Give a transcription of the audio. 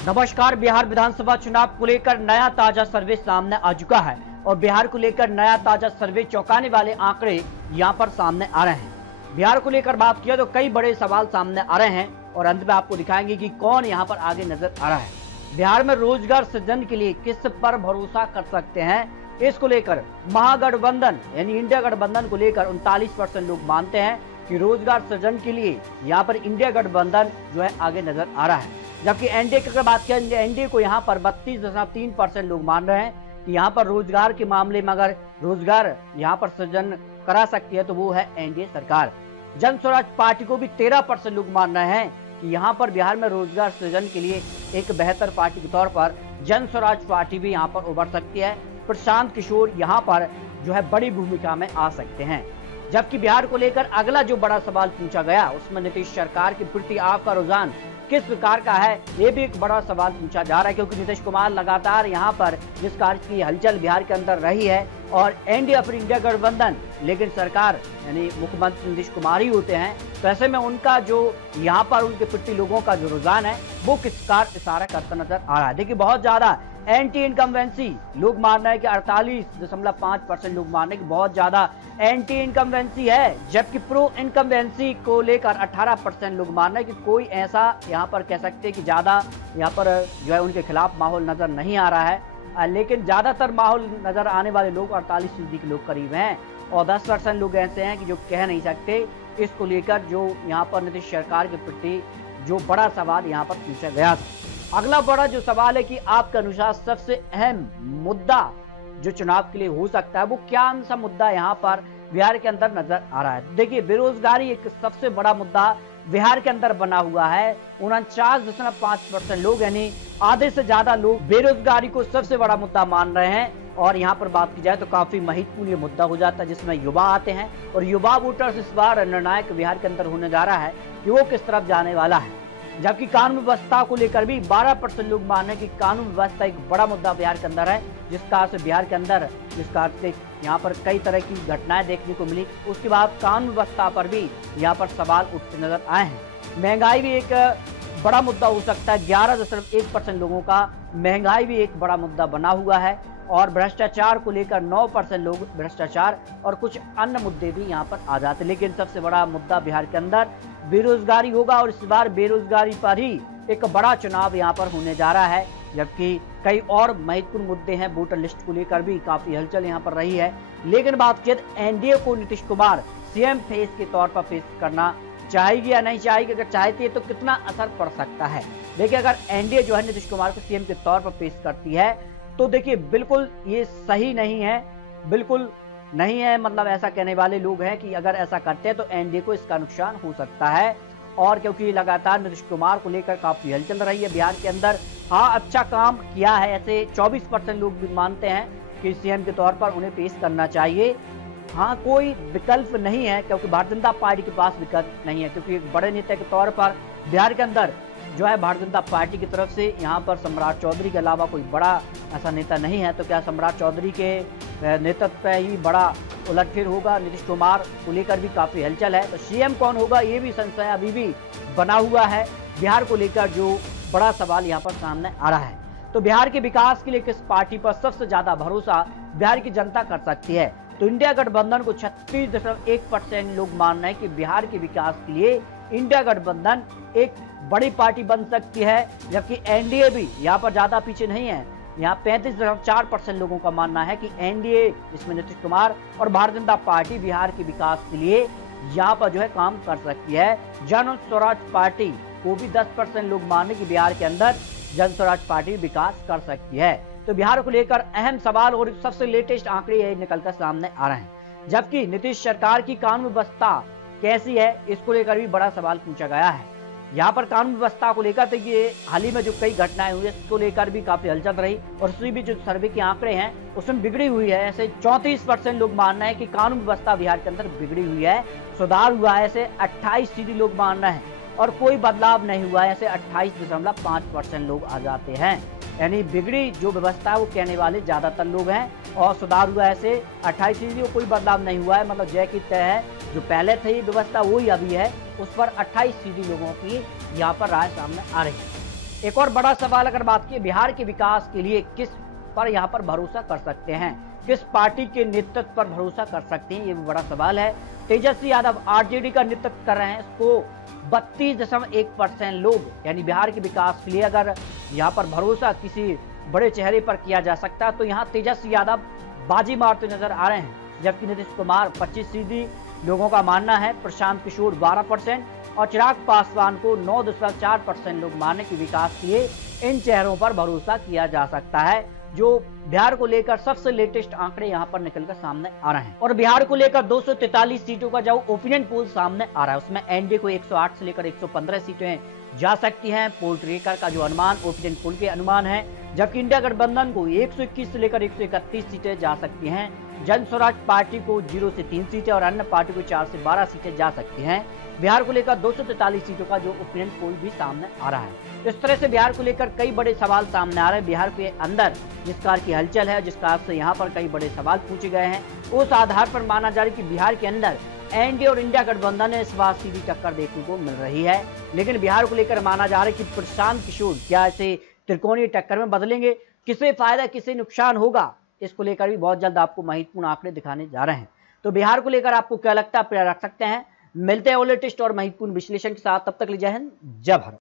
नमस्कार। बिहार विधानसभा चुनाव को लेकर नया ताजा सर्वे सामने आ चुका है और बिहार को लेकर नया ताजा सर्वे चौंकाने वाले आंकड़े यहां पर सामने आ रहे हैं। बिहार को लेकर बात किया तो कई बड़े सवाल सामने आ रहे हैं और अंत में आपको दिखाएंगे कि कौन यहां पर आगे नजर आ रहा है। बिहार में रोजगार सृजन के लिए किस पर भरोसा कर सकते हैं, इसको लेकर महागठबंधन यानी इंडिया गठबंधन को लेकर 39% लोग मानते हैं कि रोजगार सृजन के लिए यहाँ पर इंडिया गठबंधन जो है आगे नजर आ रहा है। जबकि एनडीए की अगर बात करें, एनडीए को यहाँ पर 32.3% लोग मान रहे हैं कि यहाँ पर रोजगार के मामले में अगर रोजगार यहाँ पर सृजन करा सकती है तो वो है एनडीए सरकार। जन स्वराज पार्टी को भी 13% लोग मान रहे हैं कि यहाँ पर बिहार में रोजगार सृजन के लिए एक बेहतर पार्टी के तौर पर जन स्वराज पार्टी भी यहाँ पर उभर सकती है। प्रशांत किशोर यहाँ पर जो है बड़ी भूमिका में आ सकते हैं। जबकि बिहार को लेकर अगला जो बड़ा सवाल पूछा गया उसमें नीतीश सरकार के प्रति आपका रुझान किस प्रकार का है, ये भी एक बड़ा सवाल पूछा जा रहा है, क्योंकि नीतीश कुमार लगातार यहाँ पर जिस कार्य की हलचल बिहार के अंदर रही है और एनडीए अपनी इंडिया गठबंधन, लेकिन सरकार यानी मुख्यमंत्री नीतीश कुमार ही होते हैं, तो ऐसे में उनका जो यहाँ पर उनके प्रति लोगों का जो रुझान है वो किस कार इशारा करता नजर आ रहा है। देखिए, बहुत ज्यादा एंटी इनकम्बेंसी लोग मान रहे हैं कि 48.5% लोग मान रहे हैं कि बहुत ज्यादा एंटी इनकम्बेंसी है, जबकि प्रो इनकम्बेंसी को लेकर 18% लोग मान रहे हैं कि कोई ऐसा यहाँ पर कह सकते हैं कि ज्यादा यहाँ पर जो है उनके खिलाफ माहौल नजर नहीं आ रहा है। लेकिन ज्यादातर माहौल नजर आने वाले लोग 48% के लोग करीब हैं और 10% लोग ऐसे हैं कि जो कह नहीं सकते। इसको लेकर जो यहाँ पर नीतीश सरकार के प्रति जो बड़ा सवाल यहाँ पर पूछा गया था। अगला बड़ा जो सवाल है कि आपके अनुसार सबसे अहम मुद्दा जो चुनाव के लिए हो सकता है वो क्या सा मुद्दा यहाँ पर बिहार के अंदर नजर आ रहा है। देखिए, बेरोजगारी एक सबसे बड़ा मुद्दा बिहार के अंदर बना हुआ है। 49.5% लोग यानी आधे से ज्यादा लोग बेरोजगारी को सबसे बड़ा मुद्दा मान रहे हैं। और यहाँ पर बात की जाए तो काफी महत्वपूर्ण ये मुद्दा हो जाता है, जिसमें युवा आते हैं और युवा वोटर्स इस बार निर्णायक बिहार के अंदर होने जा रहा है कि वो किस तरफ जाने वाला है। जबकि कानून व्यवस्था को लेकर भी 12% लोग मान रहे हैं कि कानून व्यवस्था एक बड़ा मुद्दा बिहार के अंदर है, जिस कारण से बिहार के अंदर जिस कारण से यहाँ पर कई तरह की घटनाएं देखने को मिली। उसके बाद कानून व्यवस्था पर भी यहाँ पर सवाल उठते नजर आए हैं। महंगाई भी एक बड़ा मुद्दा हो सकता है, 11.1% लोगों का महंगाई भी एक बड़ा मुद्दा बना हुआ है। और भ्रष्टाचार को लेकर 9% लोग भ्रष्टाचार और कुछ अन्य मुद्दे भी यहाँ पर आ जाते हैं। लेकिन सबसे बड़ा मुद्दा बिहार के अंदर बेरोजगारी होगा और इस बार बेरोजगारी पर ही एक बड़ा चुनाव यहाँ पर होने जा रहा है। जबकि कई और महत्वपूर्ण मुद्दे हैं, वोटर लिस्ट को लेकर भी काफी हलचल यहाँ पर रही है। लेकिन बात की एनडीए को नीतीश कुमार सीएम फेस के तौर पर पेश करना चाहेगी या नहीं चाहेगी, अगर चाहती है तो कितना असर पड़ सकता है। देखिए, अगर एनडीए जो है नीतीश कुमार को सीएम के तौर पर पेश करती है तो देखिए बिल्कुल ये सही नहीं है, बिल्कुल नहीं है। मतलब ऐसा कहने वाले लोग हैं कि अगर ऐसा करते हैं तो एनडीए को इसका नुकसान हो सकता है। और क्योंकि लगातार नीतीश कुमार को लेकर काफी हलचल रही है बिहार के अंदर। हाँ, अच्छा काम किया है, ऐसे 24% लोग भी मानते हैं कि सीएम के तौर पर उन्हें पेश करना चाहिए। हाँ, कोई विकल्प नहीं है, क्योंकि भारतीय जनता पार्टी के पास विकल्प नहीं है, क्योंकि एक बड़े नेता के तौर पर बिहार के अंदर जो है भारतीय जनता पार्टी की तरफ से यहाँ पर सम्राट चौधरी के अलावा कोई बड़ा ऐसा नेता नहीं है। तो क्या सम्राट चौधरी के नेतृत्व पे ही बड़ा उलटफेर होगा? नीतीश कुमार को लेकर भी काफी हलचल है, तो सीएम कौन होगा ये भी संशय अभी भी बना हुआ है। बिहार को लेकर जो बड़ा सवाल यहाँ पर सामने आ रहा है, तो बिहार के विकास के लिए किस पार्टी पर सबसे ज्यादा भरोसा बिहार की जनता कर सकती है? तो इंडिया गठबंधन को 36.1% लोग मान रहे हैं कि बिहार के विकास के लिए इंडिया गठबंधन एक बड़ी पार्टी बन सकती है। जबकि एनडीए भी यहाँ पर ज्यादा पीछे नहीं है। यहाँ 35.4% लोगों का मानना है कि एनडीए, जिसमें नीतीश कुमार और भारतीय जनता पार्टी बिहार के विकास के लिए यहाँ पर जो है काम कर सकती है। जन स्वराज पार्टी को भी 10% लोग मान रहे कि बिहार के अंदर जन स्वराज पार्टी विकास कर सकती है। तो बिहार को लेकर अहम सवाल और सबसे लेटेस्ट आंकड़े ये निकलकर सामने आ रहे हैं। जबकि नीतीश सरकार की कानून व्यवस्था कैसी है, इसको लेकर भी बड़ा सवाल पूछा गया है। यहाँ पर कानून व्यवस्था को लेकर तो ये हाल ही में जो कई घटनाएं हुई इसको लेकर भी काफी हलचल रही और उसमें भी जो सर्वे के आंकड़े हैं उसमें बिगड़ी हुई है। ऐसे 34% लोग मानना है कि कानून व्यवस्था बिहार के अंदर बिगड़ी हुई है, सुधार हुआ है, ऐसे 28% लोग मान रहे हैं और कोई बदलाव नहीं हुआ है, ऐसे 28.5% लोग आ जाते हैं। यानी बिगड़ी जो व्यवस्था है वो कहने वाले ज्यादातर लोग हैं और सुधार हुआ ऐसे 28% कोई बदलाव नहीं हुआ है। मतलब जय की तय है, जो पहले थी व्यवस्था वही अभी है, उस पर 28% लोगों की यहाँ पर राय सामने आ रही है। एक और बड़ा सवाल अगर बात की बिहार के विकास के लिए किस पर यहाँ पर भरोसा कर सकते हैं, किस पार्टी के नेतृत्व पर भरोसा कर सकते हैं, ये भी बड़ा सवाल है। तेजस्वी यादव आरजेडी का नेतृत्व कर रहे हैं, इसको 32.1% लोग यानी बिहार के विकास के लिए अगर यहाँ पर भरोसा किसी बड़े चेहरे पर किया जा सकता है तो यहाँ तेजस्वी यादव बाजी मारते नजर आ रहे हैं, जबकि नीतीश कुमार 25% लोगों का मानना है, प्रशांत किशोर 12% और चिराग पासवान को 9.4% लोग मानने के विकास के लिए इन चेहरों पर भरोसा किया जा सकता है, जो बिहार को लेकर सबसे लेटेस्ट आंकड़े यहां पर निकलकर सामने आ रहे हैं। और बिहार को लेकर 243 सीटों का जो ओपिनियन पोल सामने आ रहा है उसमें एनडीए को 108 से लेकर 115 सीटें जा सकती हैं। पोल ट्रेकर का जो अनुमान ओपिनियन पोल के अनुमान है, जबकि इंडिया गठबंधन को 121 से लेकर 131 सीटें जा सकती हैं। जन स्वराज पार्टी को 0 से 3 सीटें और अन्य पार्टी को 4 से 12 सीटें जा सकती हैं। बिहार को लेकर 243 सीटों का जो ओपिनियन पोल भी सामने आ रहा है। इस तरह से बिहार को लेकर कई बड़े सवाल सामने आ रहे हैं। बिहार के अंदर जिस प्रकार की हलचल है, जिस प्रकार से यहाँ पर कई बड़े सवाल पूछे गए हैं, उस आधार पर माना जा रहा है कि बिहार के अंदर एनडीए और इंडिया गठबंधन में इस बार सीधी टक्कर देखने को मिल रही है। लेकिन बिहार को लेकर माना जा रहा है कि प्रशांत किशोर क्या ऐसे त्रिकोणीय टक्कर में बदलेंगे, किसे फायदा किसे नुकसान होगा, इसको लेकर भी बहुत जल्द आपको महत्वपूर्ण आंकड़े दिखाने जा रहे हैं। तो बिहार को लेकर आपको क्या लगता है, आप रख सकते हैं। मिलते हैं और लेटेस्ट और महत्वपूर्ण विश्लेषण के साथ, तब तक ले जय हिंद जय भारत।